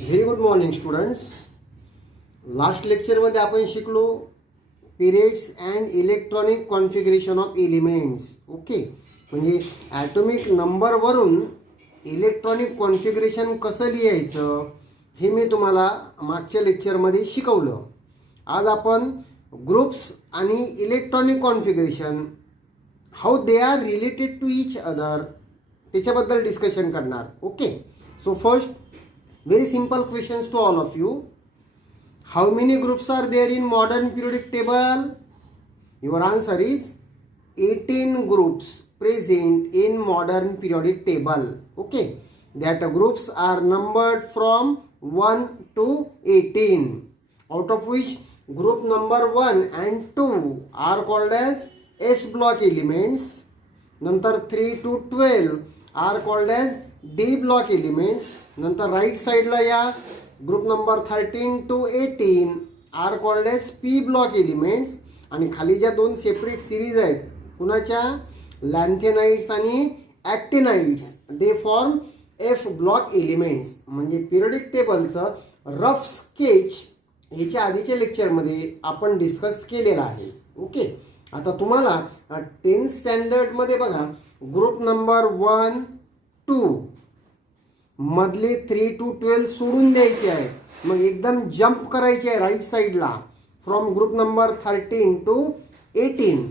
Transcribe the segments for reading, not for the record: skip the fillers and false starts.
Very good morning students. Last लेक्चरमध्ये आपण शिकलो periods and electronic configuration of elements. Okay, म्हणजे ॲटॉमिक नंबरवरून इलेक्ट्रॉनिक कॉन्फिगरेशन कसं लिहायचं हे मी तुम्हाला मागच्या लेक्चरमध्ये शिकवलं. आज आपण ग्रुप्स आणि electronic configuration how they are related to each other त्याच्याबद्दल डिस्कशन करणार. Okay, so first very simple questions to all of you. How many groups are there in modern periodic table? Your answer is 18 groups present in modern periodic table. Okay, that groups are numbered from 1 to 18, out of which group number 1 and 2 are called as S block elements. Nantar 3 to 12 are called as D block elements. नंतर right साईडला या group number 13 to 18 are called as P block elements. आणि खाली ज्या दोन separate series आहेत कुणाच्या, lanthanides आणि actinides, they form F block elements. म्हणजे पिरियडिक टेबलचं रफ स्केच ह्याच्या आधीच्या लेक्चरमध्ये आपण डिस्कस केलेलं आहे. ओके, आता तुम्हाला 10th स्टँडर्डमध्ये बघा ग्रुप नंबर 1, 2 मधले 3 to 12 सोडून द्यायचे आहे. मग एकदम जंप करायचे आहे राईट साईडला फ्रॉम ग्रुप नंबर 13 to 18.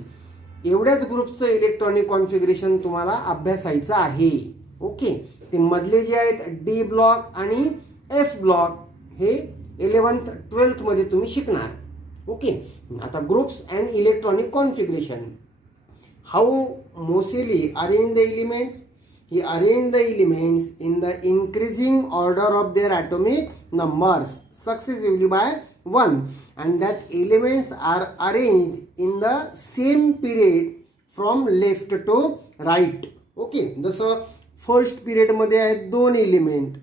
एवढ्याच ग्रुपचं इलेक्ट्रॉनिक कॉन्फिगरेशन तुम्हाला अभ्यासायचं आहे. ओके, ते मधले जे आहेत डी ब्लॉक आणि एफ ब्लॉक हे 11th 12th मध्ये तुम्ही शिकणार. ओके, आता groups and electronic configuration. How Moseley arrange the elements. He arranged the elements in the increasing order of their atomic numbers successively by 1, and that elements are arranged in the same period from left to right. Okay, जसं first period मध्ये आहेत दोन element,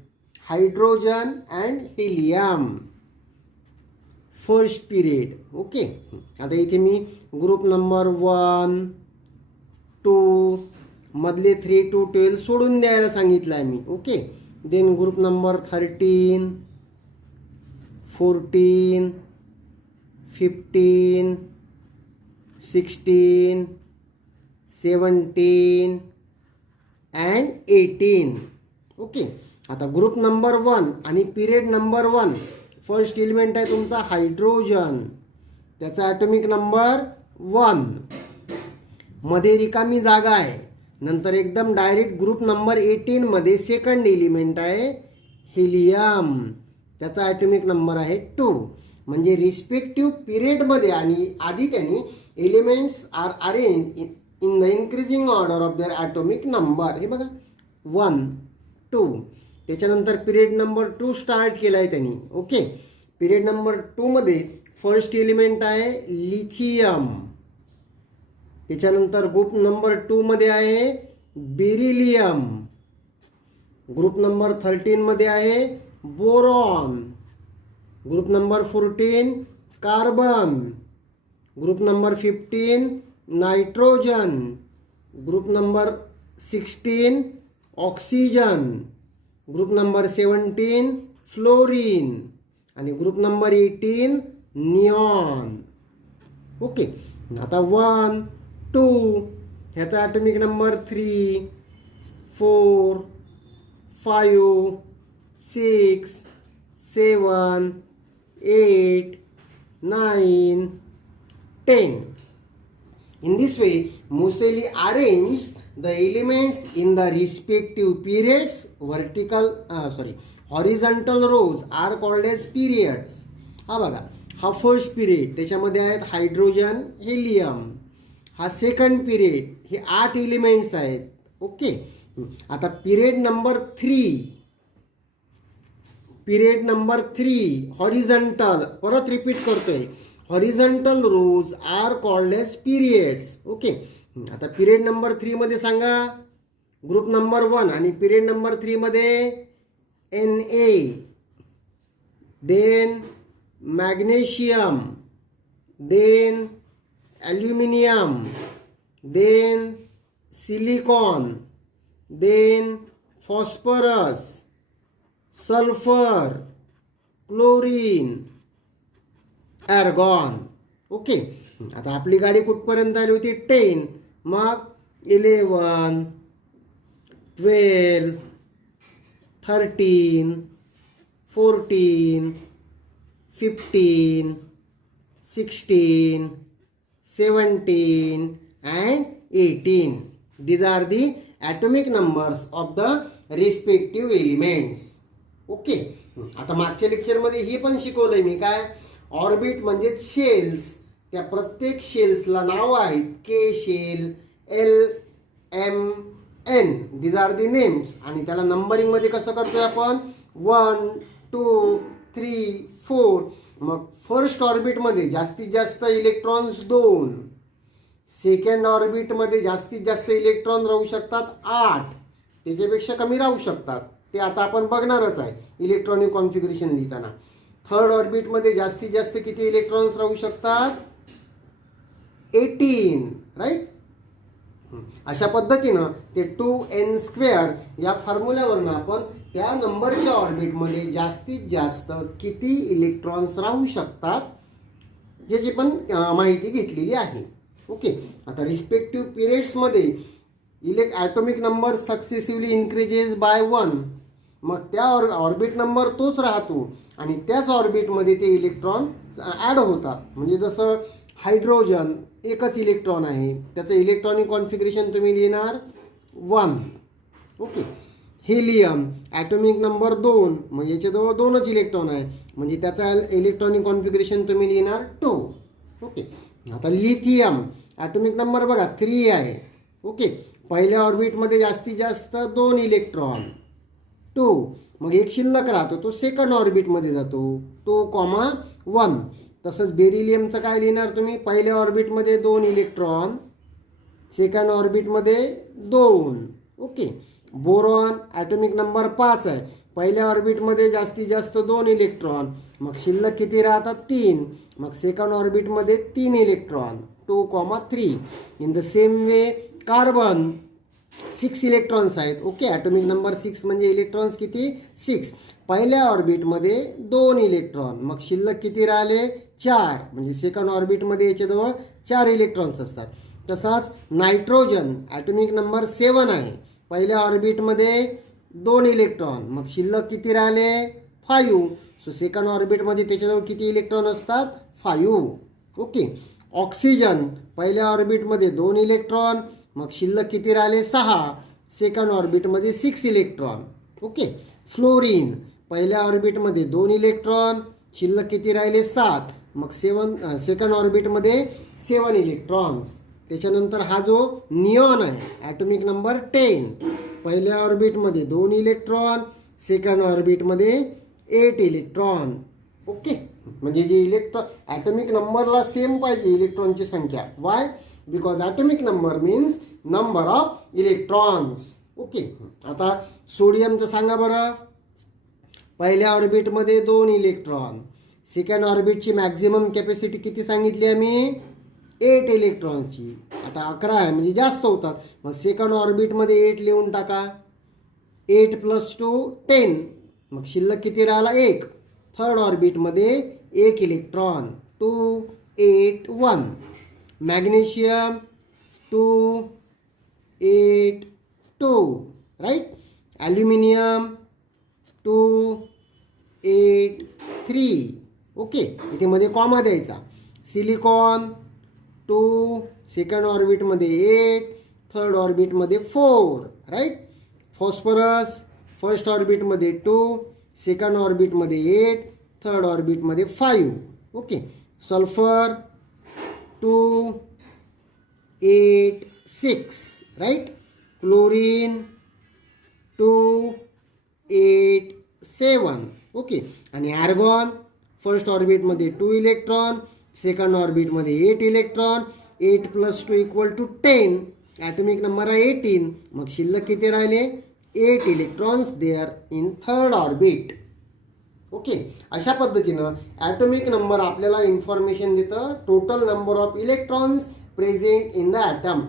hydrogen and helium. First period. Okay, आता इथे मी group number 1, 2 मधले 3 to 12 सोडून द्यायला सांगितलं आहे मी. Okay, then group number 13, 14, 15, 16, 17 and 18. Okay, आता ग्रुप नंबर 1 आणि पिरियड नंबर 1. फर्स्ट एलिमेंट आहे तुमचा हायड्रोजन, त्याचा ॲटॉमिक नंबर 1, मध्ये रिकामी जागा आहे. नंतर एकदम डायरेक्ट ग्रुप नंबर 18 मध्ये सेकंड एलिमेंट आहे हिलियम, त्याचा ॲटॉमिक नंबर आहे 2. म्हणजे रिस्पेक्टिव्ह पिरियडमध्ये आणि आधी त्यांनी elements are arrange in the increasing order of their atomic number. हे बघा 1, 2. त्याच्यानंतर पिरियड नंबर 2 स्टार्ट केला आहे त्यांनी. ओके, पिरियड नंबर 2 मध्ये फर्स्ट एलिमेंट आहे लिथियम. त्याच्यानंतर ग्रुप नंबर 2 मध्ये आहे बेरिलियम. ग्रुप नंबर 13 मध्ये आहे boron. Group number 14 carbon. Group number 15 nitrogen. Group number 16 oxygen. Group number 17 fluorine आणि ग्रुप नंबर 18 निऑन. ओके, आता 1, 2 ह्याचा atomic number 3, 4, 5, 6, 7, 8, 9, 10. In this way, Moseley arranged the elements in the respective periods. Horizontal rows are called as periods. हा बघा, हा first period, त्याच्यामध्ये आहेत hydrogen, helium. हा second period, हे 8 एलिमेंट्स आहेत. ओके, आता period number 3. Period number 3 horizontal, परत रिपीट करतोय, horizontal rows are called as periods. Okay, आता पिरियड नंबर 3 मध्ये सांगा ग्रुप नंबर 1 आणि पिरियड नंबर 3 मध्ये Na, then magnesium, then aluminium, then silicon, then phosphorus, sulfur, chlorine, argon. Okay. आता आपली गाडी कुठपर्यंत आली होती? 10. मग 11, 12, 13, 14, 15, 16, 17 and 18. These are the atomic numbers of the respective elements. Okay. आता मागच्या लेक्चरमध्ये हे पण शिकवलंय मी, काय? ऑर्बिट म्हणजे शेल्स. त्या प्रत्येक शेल्सला नाव आहेत. K shell, L, M, N. These are the names. आणि त्याला नंबरिंग मध्ये कसं करतोय आपण? 1, 2, 3, 4. मग फर्स्ट ऑर्बिटमध्ये जास्तीत जास्त इलेक्ट्रॉन्स 2. सेकंड ऑर्बिटमध्ये जास्तीत जास्त इलेक्ट्रॉन राहू शकतात 8. त्याच्यापेक्षा कमी राहू शकतात. ते आता आपण बघणारच आहे इलेक्ट्रॉनिक कॉन्फिगरेशन लिहिताना. थर्ड ऑर्बिटमध्ये जास्तीत जास्त किती इलेक्ट्रॉन्स राहू शकतात? 18. राईट. अशा पद्धतीनं ते 2n² या फॉर्म्युल्यावरनं आपण त्या नंबरच्या ऑर्बिटमध्ये जास्तीत जास्त किती इलेक्ट्रॉन्स राहू शकतात याची पण माहिती घेतलेली आहे. ओके. आता रिस्पेक्टिव्ह पिरियड्समध्ये atomic number successively increases by 1. मग त्या ऑर्बिट नंबर तोच राहतो आणि त्याच ऑर्बिटमध्ये ते इलेक्ट्रॉन ॲड होतात. म्हणजे जसं हायड्रोजन एकच इलेक्ट्रॉन आहे, त्याचं इलेक्ट्रॉनिक कॉन्फिगरेशन तुम्ही लिहिणार 1. ओके. हेलियम ॲटॉमिक नंबर 2, म्हणजे याच्याजवळ 2च इलेक्ट्रॉन आहे, म्हणजे त्याचा इलेक्ट्रॉनिक कॉन्फिगरेशन तुम्ही लिहिणार 2. ओके. आता लिथियम ॲटॉमिक नंबर बघा 3 आहे. ओके. पहिल्या ऑर्बिटमध्ये जास्तीत जास्त 2 इलेक्ट्रॉन 2. मग एक शिल्लक राहतो, तो सेकंड ऑर्बिटमध्ये जातो 2,1. तसंच बेरिलियमचं काय लिहिणार तुम्ही? पहिल्या ऑर्बिटमध्ये 2 इलेक्ट्रॉन, सेकंड ऑर्बिटमध्ये 2. ओके. बोरॉन ॲटॉमिक नंबर 5 आहे. पहिल्या ऑर्बिटमध्ये जास्तीत जास्त 2 इलेक्ट्रॉन, मग शिल्लक किती राहतात? 3. मग सेकंड ऑर्बिटमध्ये 3 electron 2,3. In the same way carbon 6 electrons आहेत. ओके. ॲटॉमिक नंबर 6 म्हणजे इलेक्ट्रॉन्स किती? 6. पहिल्या ऑर्बिटमध्ये 2 इलेक्ट्रॉन, मग शिल्लक किती राहिले? 4. म्हणजे सेकंड ऑर्बिटमध्ये याच्याजवळ 4 इलेक्ट्रॉन्स असतात. तसाच नायट्रोजन ॲटॉमिक नंबर 7 आहे. पहिल्या ऑर्बिटमध्ये 2 इलेक्ट्रॉन, मग शिल्लक किती राहिले? 5. सो सेकंड ऑर्बिटमध्ये त्याच्याजवळ किती इलेक्ट्रॉन असतात? 5. ओके. ऑक्सिजन पहिल्या ऑर्बिटमध्ये 2 इलेक्ट्रॉन, मग शिल्लक किती राहिले? 6. सेकंड ऑर्बिटमध्ये 6 इलेक्ट्रॉन. ओके. फ्लोरीन पहिल्या ऑर्बिटमध्ये 2 इलेक्ट्रॉन, शिल्लक किती राहिले? 7. मग सेकंड ऑर्बिटमध्ये 7 इलेक्ट्रॉन्स. त्याच्यानंतर हा जो निऑन आहे ॲटॉमिक नंबर 10. पहिल्या ऑर्बिटमध्ये 2 इलेक्ट्रॉन, सेकंड ऑर्बिटमध्ये 8 इलेक्ट्रॉन. ओके. म्हणजे जे ॲटॉमिक नंबरला सेम पाहिजे इलेक्ट्रॉनची संख्या. Y? Because atomic number means number of electrons. Okay. आता सोडियमचं सांगा बरं. पहिल्या ऑर्बिटमध्ये 2 इलेक्ट्रॉन, सेकंड ऑर्बिटची मॅक्झिमम कॅपॅसिटी किती सांगितली आम्ही? 8 इलेक्ट्रॉन्सची. आता 11 आहे म्हणजे जास्त होतात. मग सेकंड ऑर्बिटमध्ये 8 लिहून टाका. 8 + 2 10. मग शिल्लक किती राहिला? 1. थर्ड ऑर्बिटमध्ये 1 electron 2, 8, 1. Magnesium 2, 8, 2. Right. Aluminium 2, 8, 3. Okay. इथे मध्ये कॉमा द्यायचा. सिलिकॉन 2, सेकंड ऑर्बिटमध्ये 8, थर्ड ऑर्बिटमध्ये 4. राईट. फॉस्फरस फर्स्ट ऑर्बिटमध्ये 2, सेकंड ऑर्बिटमध्ये 8, थर्ड ऑर्बिटमध्ये 5. Okay. Sulphur 2, 8, 6. Right. Chlorine 2, 8, 7. Okay. आणि आर्गॉन फर्स्ट ऑर्बिटमध्ये 2 इलेक्ट्रॉन, सेकंड ऑर्बिटमध्ये 8 इलेक्ट्रॉन. 8 + 2 = 10. ॲटॉमिक नंबर आहे 18. मग शिल्लक किती राहिले? 8 electrons there in third orbit. Okay. अशा पद्धतीनं ॲटॉमिक नंबर आपल्याला इन्फॉर्मेशन देतं total number of electrons present in the atom.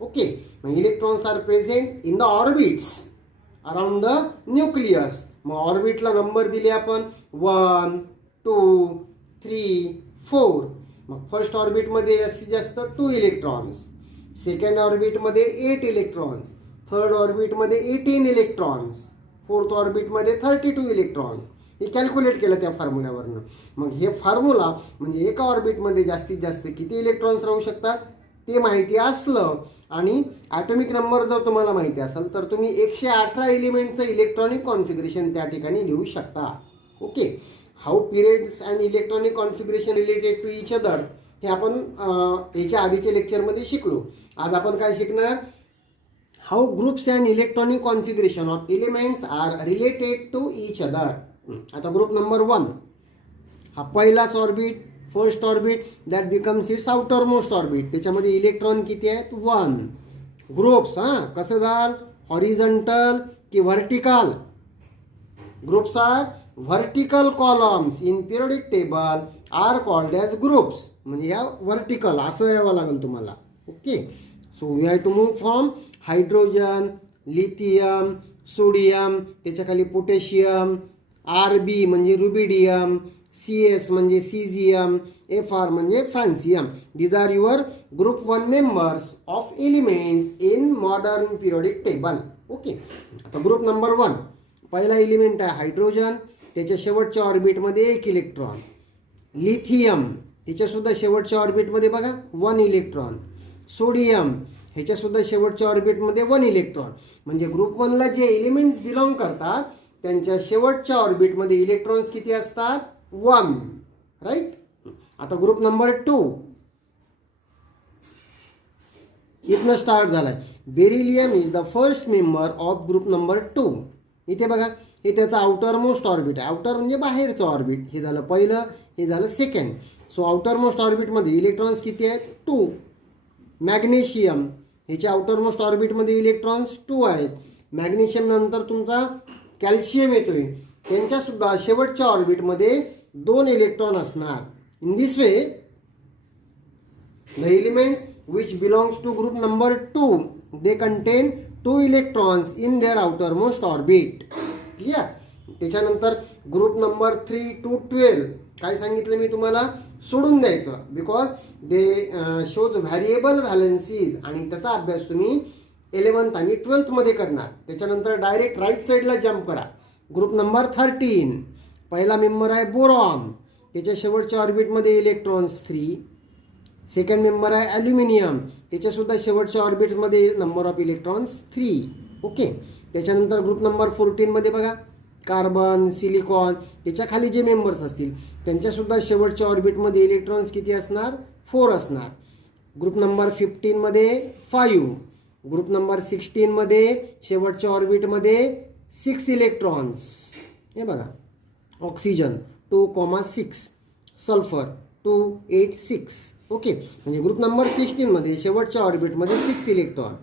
Okay. Electrons are present in the orbits around the nucleus. मग ऑर्बिटला नंबर दिले आपण 1 2 3 4. मग फर्स्ट ऑर्बिटमध्ये जास्तीत जास्त 2 इलेक्ट्रॉन्स, सेकंड ऑर्बिटमध्ये 8 इलेक्ट्रॉन्स, थर्ड ऑर्बिटमध्ये 18 इलेक्ट्रॉन्स, फोर्थ ऑर्बिटमध्ये 32 इलेक्ट्रॉन्स. हे कॅल्क्युलेट केलं त्या फॉर्म्युल्यावरनं. मग हे फॉर्म्युला म्हणजे एका ऑर्बिटमध्ये जास्तीत जास्त किती इलेक्ट्रॉन्स राहू शकतात ते माहिती असलं आणि ॲटॉमिक नंबर जर तुम्हाला माहिती असेल तर तुम्ही 118 एलिमेंटचं इलेक्ट्रॉनिक कॉन्फिगरेशन त्या ठिकाणी लिहू शकता. Okay. How periods and electronic configuration related to each other हे आपण याच्या आधीच्या लेक्चरमध्ये शिकलो. आज आपण काय शिकणार? How groups and electronic configuration of elements are related to each other. आता ग्रुप नंबर 1 हा पहिलाच orbit, first orbit that becomes its outer most orbit. त्याच्यामध्ये इलेक्ट्रॉन किती आहेत? 1. ग्रुप्स कसं झालं? हॉरिझॉन्टल की vertical? Groups are vertical columns in periodic table are called as groups. म्हणजे या व्हर्टिकल असं यावं लागेल तुम्हाला. Okay. So we have to move from hydrogen, lithium, sodium, त्याच्याखाली पोटॅशियम, RB म्हणजे रुबिडियम, CS म्हणजे सीझियम, FR म्हणजे francium. These are your group 1 members of elements in modern periodic table. Okay. आता ग्रुप नंबर 1 पहिला element आहे hydrogen, त्याच्या शेवटच्या ऑर्बिटमध्ये 1 electron. Lithium ह्याच्यासुद्धा शेवटच्या ऑर्बिटमध्ये बघा 1 इलेक्ट्रॉन. सोडियम ह्याच्यासुद्धा शेवटच्या ऑर्बिटमध्ये 1 इलेक्ट्रॉन. म्हणजे ग्रुप 1ला जे एलिमेंट्स बिलॉंग करतात त्यांच्या शेवटच्या ऑर्बिटमध्ये इलेक्ट्रॉन्स किती असतात? 1. राईट. आता ग्रुप नंबर 2 इथनं स्टार्ट झालाय. Beryllium is the first member of group number 2. इथे बघा हे त्याचा आउटर मोस्ट ऑर्बिट आहे. आउटर म्हणजे बाहेरचं ऑर्बिट. हे झालं पहिलं, हे झालं सेकंड. सो आउटर मोस्ट ऑर्बिटमध्ये इलेक्ट्रॉन्स किती आहेत? 2. मॅग्नेशियम ह्याच्या आउटर मोस्ट ऑर्बिटमध्ये इलेक्ट्रॉन्स 2 आहेत. मॅग्नेशियम नंतर तुमचा कॅल्शियम येतोय, त्यांच्यासुद्धा शेवटच्या ऑर्बिटमध्ये 2 इलेक्ट्रॉन असणार. In this way the elements which belongs to group number 2 they contain 2 electrons in their outer most orbit. Clear. त्याच्यानंतर ग्रुप नंबर 3 to 12 काय सांगितलं मी तुम्हाला? सोडून द्यायचं, because they shows variable valencies आणि त्याचा अभ्यास तुम्ही 11th आणि 12th मध्ये करणार. त्याच्यानंतर डायरेक्ट राईट साईडला जम्प करा. ग्रुप नंबर 13 पहिला मेंबर आहे बोरॉन, त्याच्या शेवटच्या ऑर्बिटमध्ये इलेक्ट्रॉन्स 3. सेकंड मेंबर आहे ॲल्युमिनियम, त्याच्यासुद्धा शेवटच्या ऑर्बिटमध्ये नंबर ऑफ इलेक्ट्रॉन्स 3. ओके. त्याच्यानंतर ग्रुप नंबर 14 मध्ये बघा कार्बन, सिलिकॉन, त्याच्या खाली जे मेंबर्स असतील त्यांच्यासुद्धा शेवटच्या ऑर्बिटमध्ये इलेक्ट्रॉन्स किती असणार? 4 असणार. ग्रुप नंबर 15 मध्ये 5. ग्रुप नंबर 16 मध्ये शेवटच्या ऑर्बिटमध्ये 6 इलेक्ट्रॉन्स. हे बघा ऑक्सिजन 2,6, सल्फर 286. ओके. म्हणजे ग्रुप नंबर 16 मध्ये शेवटच्या ऑर्बिटमध्ये 6 इलेक्ट्रॉन.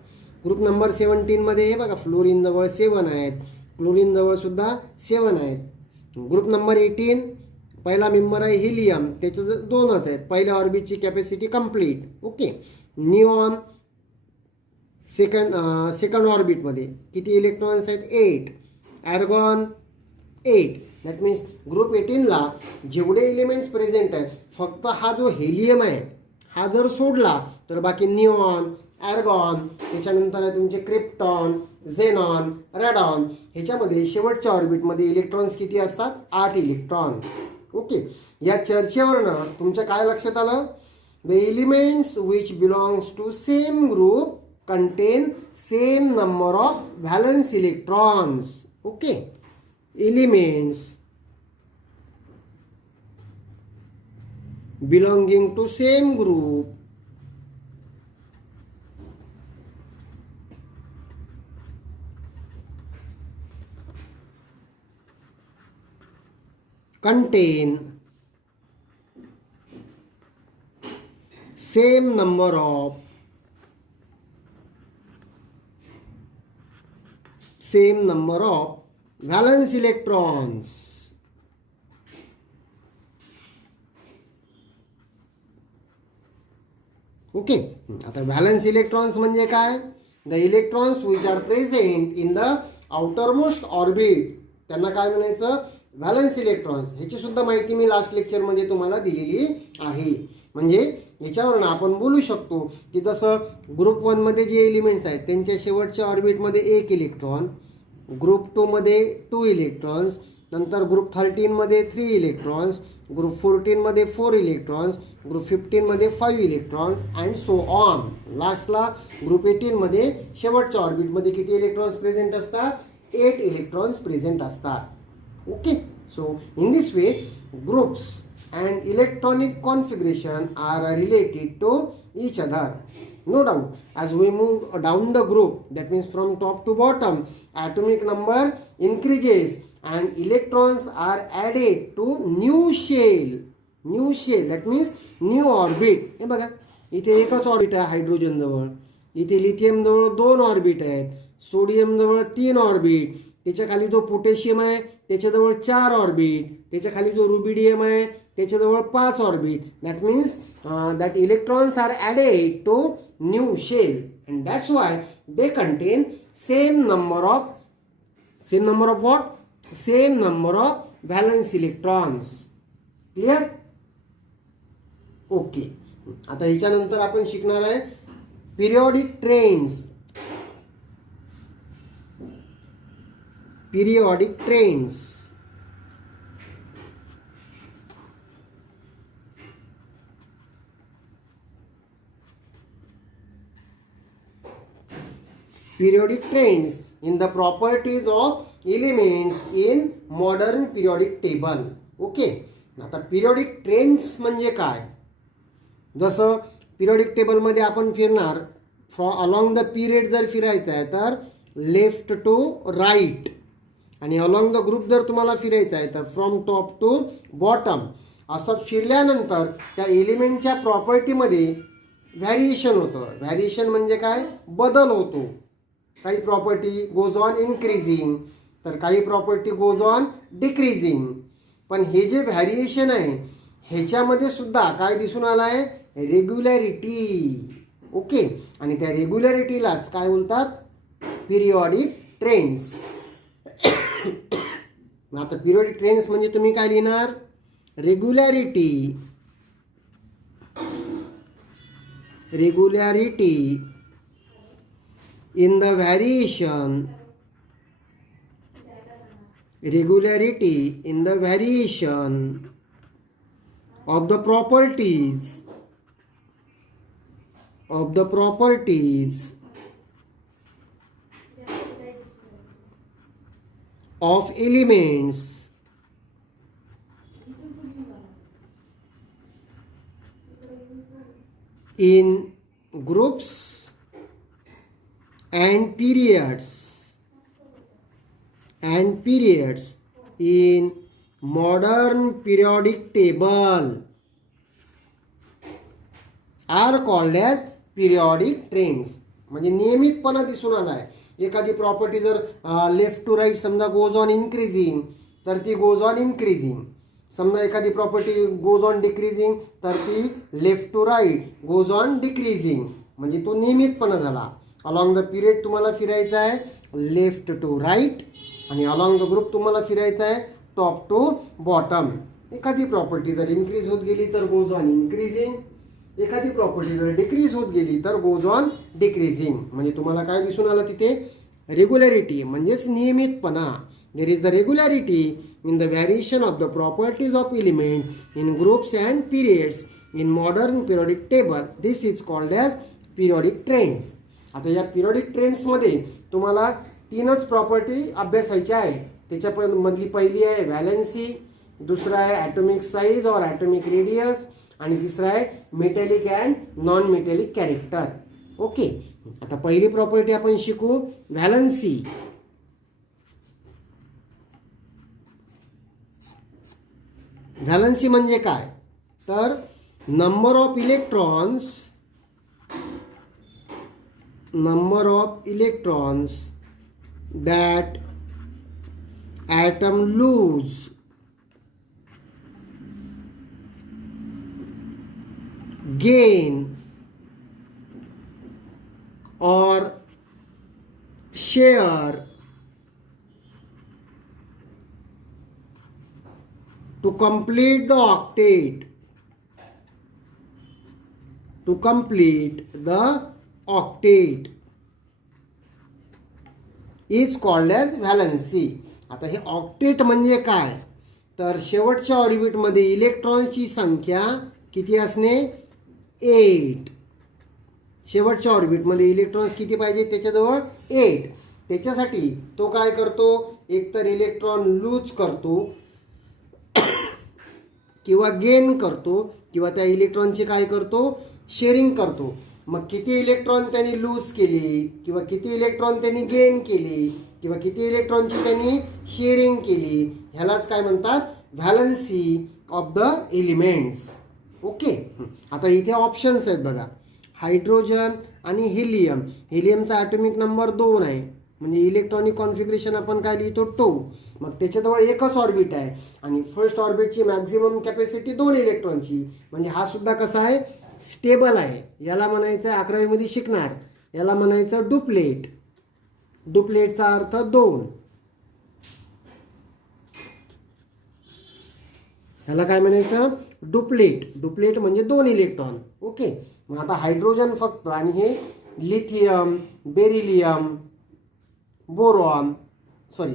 ग्रुप नंबर 17 मध्ये हे बघा फ्लोरीन जवळ 7 आहेत, क्लोरीन जवळ सुद्धा 7 आहेत. ग्रुप नंबर 18 पहिला मेंबर आहे हिलियम, त्याचं 2च आहेत. पहिल्या ऑर्बिटची capacity complete. Okay. Neon second ऑर्बिटमध्ये किती इलेक्ट्रॉन्स आहेत? 8. ॲर्गॉन 8. दॅट मीन्स ग्रुप 18ला जेवढे एलिमेंट्स प्रेझेंट आहेत फक्त हा जो हेलियम आहे हा जर सोडला तर बाकी निऑन, ॲर्गॉन, त्याच्यानंतर आहे तुमचे क्रिप्टॉन, झेनॉन, रॅडॉन, ह्याच्यामध्ये शेवटच्या ऑर्बिटमध्ये इलेक्ट्रॉन्स किती असतात? 8 इलेक्ट्रॉन. ओके. या चर्चेवरनं तुमच्या काय लक्षात आलं? The elements which belongs to same group contain same number of valence electrons. Okay. Elements belonging to same group contain same number of valence electrons. Okay. आता व्हॅलन्स इलेक्ट्रॉन्स म्हणजे काय? The electrons which are present in the outermost orbit त्यांना काय म्हणायचं, valence electrons. ह्याची सुद्धा माहिती मी last लेक्चरमध्ये तुम्हाला दिलेली आहे. म्हणजे याच्यावरून आपण बोलू शकतो की जसं ग्रुप 1 मध्ये जे एलिमेंट्स आहेत त्यांच्या शेवटच्या ऑर्बिटमध्ये 1 इलेक्ट्रॉन, ग्रुप 2 मध्ये 2 इलेक्ट्रॉन्स, नंतर ग्रुप 13 मध्ये 3 इलेक्ट्रॉन्स, ग्रुप 14 मध्ये 4 इलेक्ट्रॉन्स, ग्रुप 15 मध्ये 5 इलेक्ट्रॉन्स अँड सो ऑन. लास्टला ग्रुप 18 मध्ये शेवटच्या ऑर्बिटमध्ये किती इलेक्ट्रॉन्स प्रेझेंट असतात, 8 इलेक्ट्रॉन्स प्रेझेंट असतात. Okay, so in this way groups and electronic configuration are related to each other, no doubt. As we move down the group, that means from top to bottom, atomic number increases and electrons are added to new shell. That means new orbit. हे बघा, इथे एकच orbit आहे hydrogen जवळ, इथे lithium जवळ 2 orbit आहेत, sodium जवळ 3 ऑर्बिट, त्याच्या खाली जो पोटॅशियम आहे त्याच्याजवळ 4 ऑर्बिट, त्याच्या खाली जो रुबिडियम आहे त्याच्याजवळ 5 orbit. That means that electrons are added to new shell and that's why they contain same number of what, same number of valence electrons. Clear? Okay. आता ह्याच्यानंतर आपण शिकणार आहे periodic trends. Periodic trains. Periodic trains in the properties of elements in modern periodic table. Okay. आता periodic trains म्हणजे काय, जसं periodic टेबलमध्ये आपण फिरणार अलॉंग द पिरियड जर फिरायचं आहे तर लेफ्ट टू राईट, आणि अलॉंग द ग्रुप जर तुम्हाला फिरायचं आहे तर फ्रॉम टॉप टू बॉटम. असं फिरल्यानंतर त्या एलिमेंटच्या प्रॉपर्टीमध्ये व्हॅरिएशन होतं. व्हॅरिएशन म्हणजे काय, बदल होतो. काही प्रॉपर्टी गोज ऑन इन्क्रीजिंग तर काही प्रॉपर्टी गोज ऑन डिक्रीजिंग. पण हे जे व्हॅरिएशन आहे ह्याच्यामध्ये सुद्धा काय दिसून आलं आहे, रेग्युलॅरिटी. ओके. आणि त्या रेग्युलॅरिटीलाच काय बोलतात, पिरियॉडिक ट्रेन्स. आता पिरियॉडिक ट्रेन्स म्हणजे तुम्ही काय लिहिणार, regularity in the variation, regularity in the variation of the properties of elements in groups and periods in modern periodic table are called as periodic trains. म्हणजे नियमितपणा दिसून आला आहे. एखादी प्रॉपर्टी जर लेफ्ट टू राईट समजा गोज ऑन इन्क्रीजिंग तर ती goes on increasing. समजा एखादी प्रॉपर्टी गोज ऑन डिक्रीजिंग तर ती left to right goes on decreasing. म्हणजे तो नियमितपणा झाला. अलॉंग द पिरियड तुम्हाला फिरायचं आहे लेफ्ट टू राईट, आणि अलॉंग द ग्रुप तुम्हाला फिरायचं आहे टॉप टू बॉटम. एखादी प्रॉपर्टी जर इन्क्रीज होत गेली तर गोज ऑन इन्क्रीजिंग, एखादी प्रॉपर्टी जर डिक्रीज होत गेली तर गोज ऑन डिक्रीजिंग. म्हणजे तुम्हाला काय दिसून आलं तिथे, रेग्युलॅरिटी म्हणजेच नियमितपणा. There is the regularity in the variation of the properties of element in groups and periods in modern periodic table. This is called as periodic trends. आता या पिरियडिक ट्रेन्समध्ये तुम्हाला 3च प्रॉपर्टी अभ्यासायच्या आहे. त्याच्यामधली पहिली आहे व्हॅलेन्सी, दुसरा आहे ॲटॉमिक साईज और ॲटॉमिक रेडियस, आणि तिसरा आहे metallic and non metallic character. Okay. आता पहिली प्रॉपर्टी आपण शिकू व्हॅलन्सी. व्हॅलन्सी म्हणजे काय तर number of electrons that atom lose gain or share to complete the octet, to complete the octet is called as valency. आता हे ऑक्टेट म्हणजे काय, तर शेवटच्या ऑर्बिटमध्ये इलेक्ट्रॉन्सची संख्या किती असणे, 8. शेवटच्या ऑर्बिटमध्ये इलेक्ट्रॉन्स किती पाहिजे, त्याच्याजवळ 8. त्याच्यासाठी तो काय करतो, एकतर इलेक्ट्रॉन लूज करतो किंवा गेन करतो, किंवा त्या इलेक्ट्रॉनची काय करतो, शेअरिंग करतो. मग किती इलेक्ट्रॉन त्यांनी लूज केली, किंवा किती इलेक्ट्रॉन त्यांनी गेन केली, किंवा किती इलेक्ट्रॉनची त्यांनी शेअरिंग केली, ह्यालाच काय म्हणतात, valency of the elements. Okay. आता इथे ऑप्शन्स आहेत बघा, हायड्रोजन आणि हेलियम. हेलियमचा ॲटॉमिक नंबर 2 आहे, म्हणजे इलेक्ट्रॉनिक कॉन्फिगरेशन आपण काय लिहितो, 2. मग त्याच्याजवळ एकच ऑर्बिट आहे आणि फर्स्ट ऑर्बिटची मॅक्झिमम कॅपॅसिटी 2 इलेक्ट्रॉनची, म्हणजे हा सुद्धा कसा आहे, स्टेबल आहे. याला म्हणायचं 11वी मध्ये शिकणार, याला म्हणायचं डुप्लेट. डुप्लेटचा अर्थ 2. ह्याला काय म्हणायचं, डुप्लेट. डुप्लेट म्हणजे 2 इलेक्ट्रॉन. ओके. मग आता हायड्रोजन फक्त, आणि हे lithium, beryllium, boron, sorry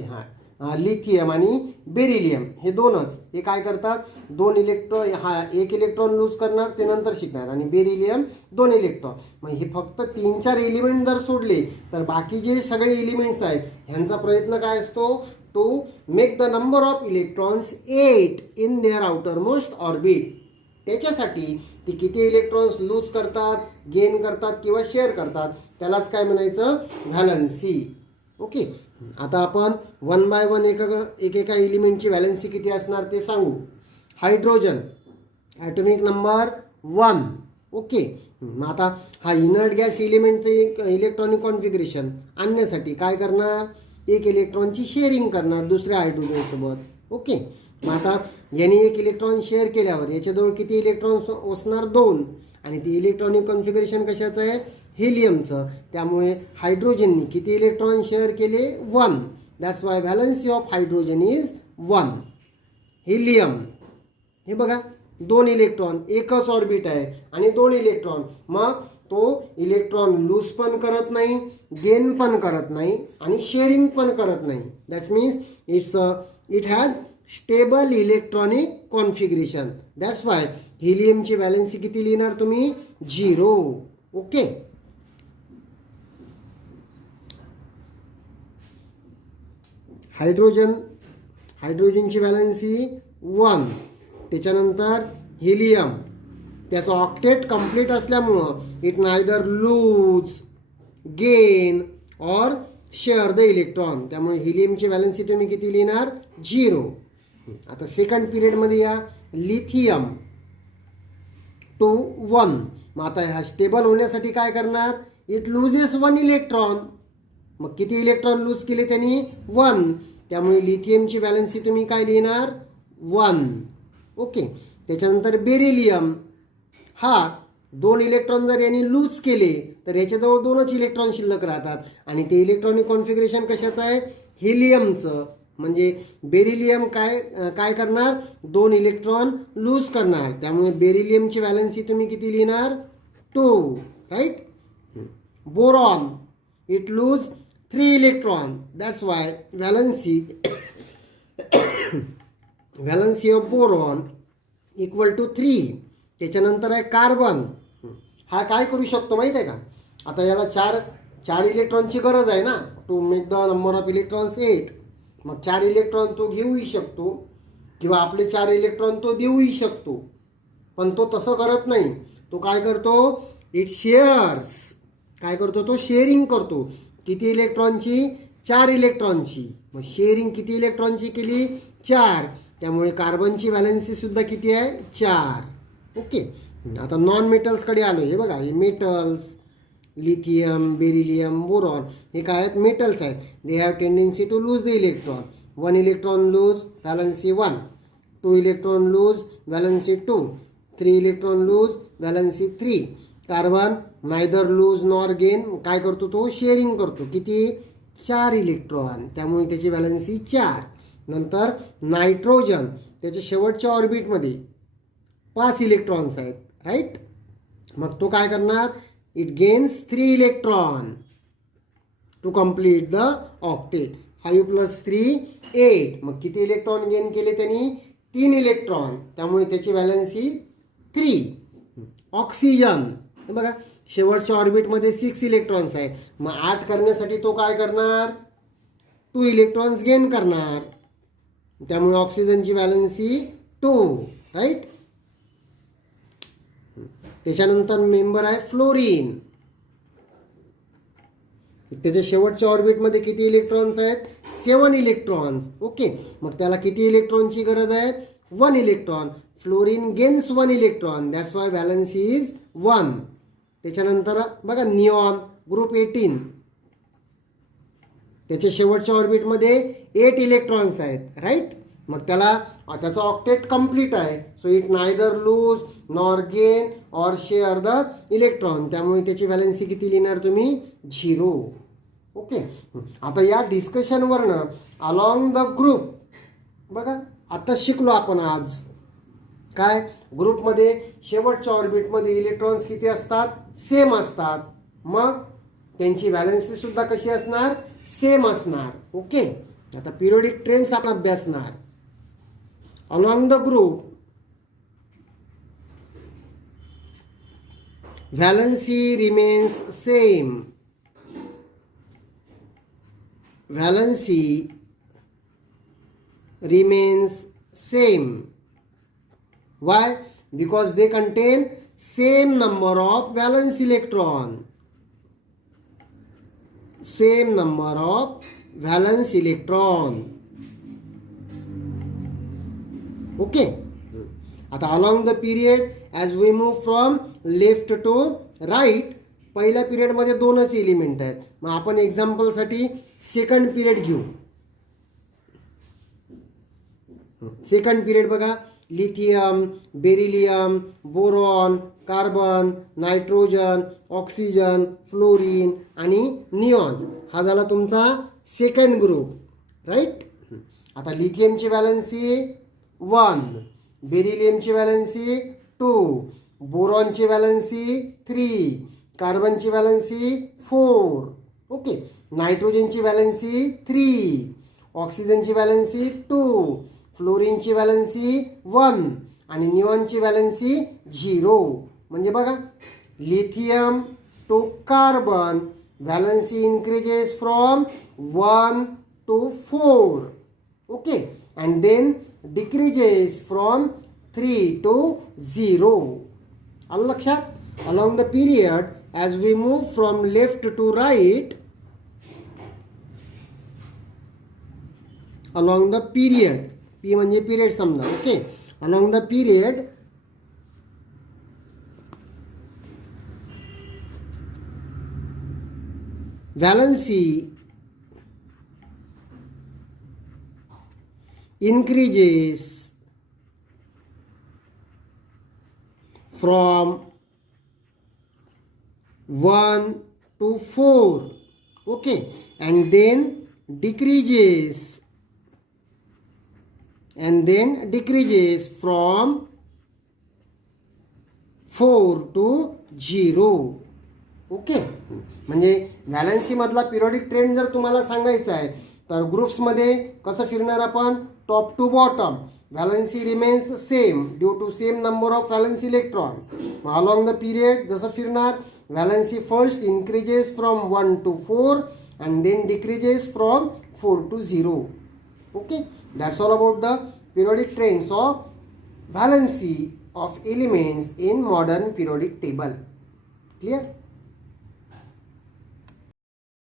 lithium आणि बेरिलियम हे दोनच. हे काय करतात, 2 इलेक्ट्रॉन, हा 1 इलेक्ट्रॉन लूज करणार, ते नंतर शिकणार, आणि बेरिलियम 2 इलेक्ट्रॉन. मग हे फक्त 3-4 एलिमेंट जर सोडले तर बाकी जे सगळे एलिमेंट्स आहेत ह्यांचा प्रयत्न काय असतो, to make the number of electrons 8 in their outermost orbit. त्याच्यासाठी ते किती इलेक्ट्रॉन्स लूज करतात, गेन करतात किंवा शेअर करतात, त्यालाच काय म्हणायचं, व्हॅलन्सी. ओके. आता आपण 1 बाय 1 एकेका एलिमेंटची व्हॅलन्सी किती असणार ते सांगू. Hydrogen atomic number 1. ओके. आता हा इनर्ट गॅस एलिमेंटचं इलेक्ट्रॉनिक कॉन्फिगरेशन आणण्यासाठी काय करणार, 1 इलेक्ट्रॉनची शेअरिंग करणार दुसऱ्या हायड्रोजनसोबत. ओके. मग आता याने 1 इलेक्ट्रॉन शेअर केल्यावर याच्याजवळ किती इलेक्ट्रॉन्स असणार, 2. आणि ते इलेक्ट्रॉनिक कॉन्फिगरेशन कशाचं आहे, हेलियमचं. त्यामुळे हायड्रोजननी किती इलेक्ट्रॉन शेअर केले, 1. That's why valency of hydrogen is 1. Helium हे बघा, 2 इलेक्ट्रॉन, एकच ऑर्बिट आहे आणि 2 इलेक्ट्रॉन. मग तो इलेक्ट्रॉन लूज पण करत नाही, गेन पण करत नाही आणि शेअरिंग पण करत नाही. That means it has stable electronic configuration. That's why हिलियमची व्हॅलन्सी किती लिहिणार तुम्ही, 0. ओके. हायड्रोजनची व्हॅलन्सी 1. त्याच्यानंतर हिलियम, त्याचं ऑक्टेट कंप्लीट असल्यामुळं it neither lose, gain or share the electron. त्यामुळे हिलियमची व्हॅलन्सी तुम्ही किती लिहिणार, 0. आता सेकंड पिरियडमध्ये या, लिथियम 2 1. मग आता ह्या स्टेबल होण्यासाठी काय करणार, इट लुजेस 1 इलेक्ट्रॉन. मग किती इलेक्ट्रॉन लूज केले त्यांनी, 1. त्यामुळे लिथियमची व्हॅलन्सी तुम्ही काय लिहिणार, 1. ओके. त्याच्यानंतर बेरिलियम, हा 2 इलेक्ट्रॉन जर यांनी लूज केले तर याच्याजवळ 2च इलेक्ट्रॉन शिल्लक राहतात, आणि ते इलेक्ट्रॉनिक कॉन्फिगरेशन कशाचं आहे, हेलियमचं. म्हणजे बेरिलियम काय करणार, 2 इलेक्ट्रॉन लूज करणार. त्यामुळे बेरिलियमची व्हॅलन्सी तुम्ही किती लिहिणार, 2. Right. Boron, it lose 3 electron. That's why valency of boron equal to 3. त्याच्यानंतर आहे कार्बन. हा काय करू शकतो माहीत आहे का, आता याला 4 इलेक्ट्रॉनची गरज आहे ना, to make the number of electrons 8. मग 4 इलेक्ट्रॉन तो घेऊही शकतो किंवा आपले 4 इलेक्ट्रॉन तो देऊही शकतो, पण तो तसं करत नाही. तो काय करतो, इट शेअर्स. काय करतो, तो शेअरिंग करतो. किती इलेक्ट्रॉनची, 4 इलेक्ट्रॉनची. मग शेअरिंग किती इलेक्ट्रॉनची केली, 4. त्यामुळे कार्बनची व्हॅलन्सी सुद्धा किती आहे, 4. ओके. आता नॉन मेटल्सकडे आलो. हे बघा, हे मेटल्स, लिथियम, बेरिलियम, बोरॉन हे काय आहेत, मेटल्स आहेत. They have tendency to lose the electron. 1 electron lose, valency 1. 2 electron lose, valency 2. 3 electron lose, valency 3. Carbon neither lose nor gain. काय करतो, तो शेअरिंग करतो. किती, 4 इलेक्ट्रॉन. त्यामुळे त्याची व्हॅलन्सी 4. नंतर नायट्रोजन, त्याच्या शेवटच्या ऑर्बिटमध्ये 5 इलेक्ट्रॉन्स आहेत, राईट. मग तो काय करणार, it gains 3 electron to complete the octet. 5 + 3 8. मग किती इलेक्ट्रॉन गेन केले त्यांनी, 3 इलेक्ट्रॉन. त्यामुळे त्याची व्हॅलन्सी 3. ऑक्सिजन बघा, शेवटच्या ऑर्बिटमध्ये 6 इलेक्ट्रॉन्स आहेत. मग 8 करण्यासाठी तो काय करणार, 2 इलेक्ट्रॉन्स गेन करणार. त्यामुळे ऑक्सिजनची व्हॅलन्सी 2, राईट. त्याच्यानंतर मेंबर आहे फ्लोरीन. त्याच्या शेवटच्या ऑर्बिटमध्ये किती इलेक्ट्रॉन्स आहेत, 7 इलेक्ट्रॉन. ओके, मग त्याला किती इलेक्ट्रॉनची गरज आहे, 1 electron. Fluorine gains 1 electron, that's why valency is 1. त्याच्यानंतर बघा निऑन, ग्रुप 18. त्याच्या शेवटच्या ऑर्बिटमध्ये 8 इलेक्ट्रॉन्स आहेत, राईट. मग त्याचा ऑक्टेट कम्प्लीट आहे. So it neither lose nor gain or share the electron. त्यामुळे त्याची व्हॅलन्सी किती लिहिणार तुम्ही, 0. ओके, आता या डिस्कशनवरनं अलॉंग द ग्रुप बघा, आता शिकलो आपण आज काय, ग्रुपमध्ये शेवटच्या ऑर्बिटमध्ये इलेक्ट्रॉन्स किती असतात, सेम असतात. मग त्यांची व्हॅलन्सी सुद्धा कशी असणार, सेम असणार. ओके, आता पिरियोडिक ट्रेंड्स आपण अभ्यासणार. Along the group valency remains same. Valency remains same. Why? Because they contain same number of valence electron. Same number of valence electron. Okay. आता along the period as we move from left to right, पहिल्या पिरियडमध्ये 2च element आहेत. मग आपण एक्झाम्पलसाठी second period घेऊ. Second period बघा, lithium, beryllium, boron, carbon, nitrogen, oxygen, fluorine आणि निऑन. हा झाला तुमचा सेकंड ग्रुप, राईट. आता लिथियमची व्हॅलन्सी 1, बेरिलियमची व्हॅलन्सी 2, बोरॉनची व्हॅलन्सी 3, कार्बनची व्हॅलन्सी 4. ओके, नायट्रोजनची व्हॅलन्सी 3, ऑक्सिजनची व्हॅलन्सी 2, फ्लोरीनची व्हॅलन्सी 1 आणि निऑनची व्हॅलन्सी 0. म्हणजे बघा, lithium to carbon valency increases from 1 to 4. Okay, and then decreases from 3 to 0. आलं लक्षात. Along the period as we move from left to right, along the period, P म्हणजे period समजा. Okay, along the period valency increases from 1 to 4. Okay, and then decreases from 4 to 0. Okay, म्हणजे valency मधला periodic trend जर तुम्हाला सांगायचा आहे तर ग्रुप्समध्ये कसं फिरणार आपण, top to bottom. Valency remains same due to same number of valence electron. Along the period जसं फिरणार, valency first increases from 1 to 4 and then decreases from 4 to 0. Okay, that's all about the periodic trends of valency of elements in modern periodic table. Clear?